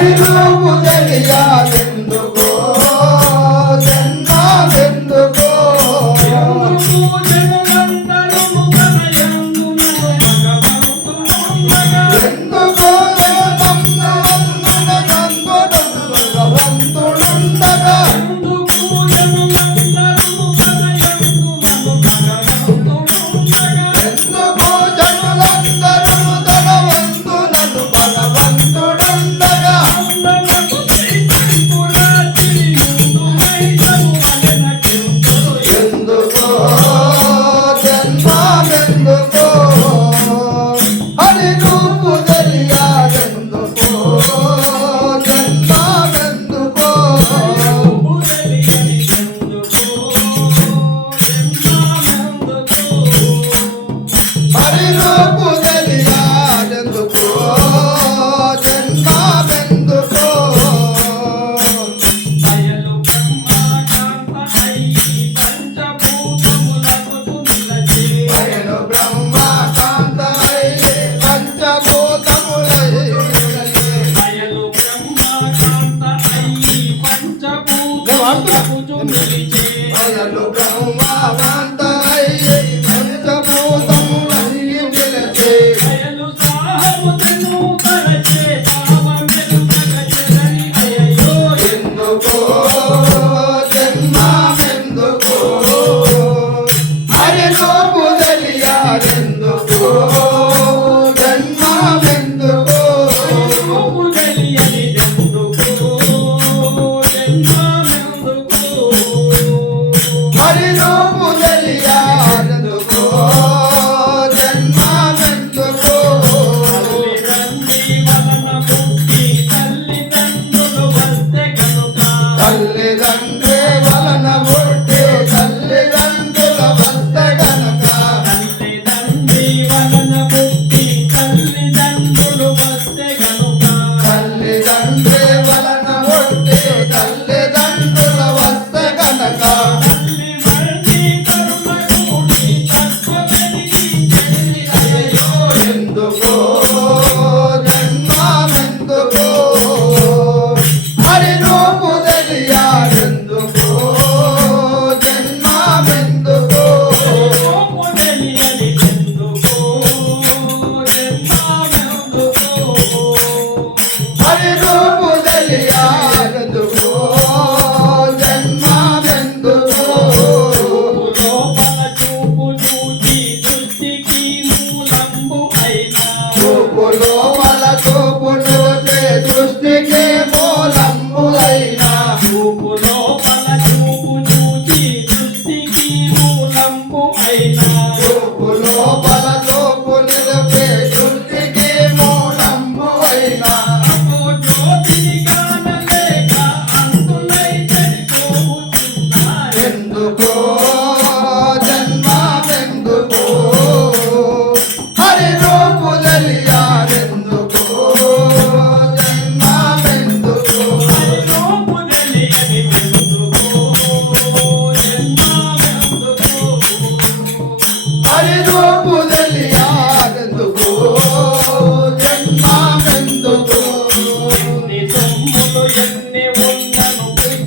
Hallelujah.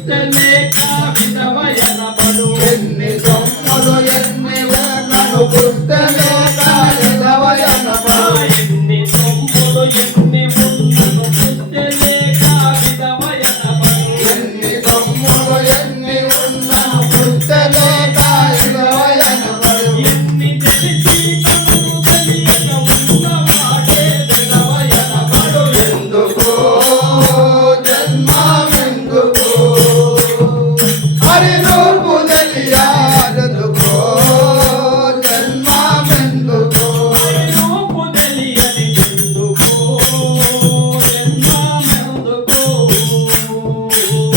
Testament.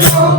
Dios.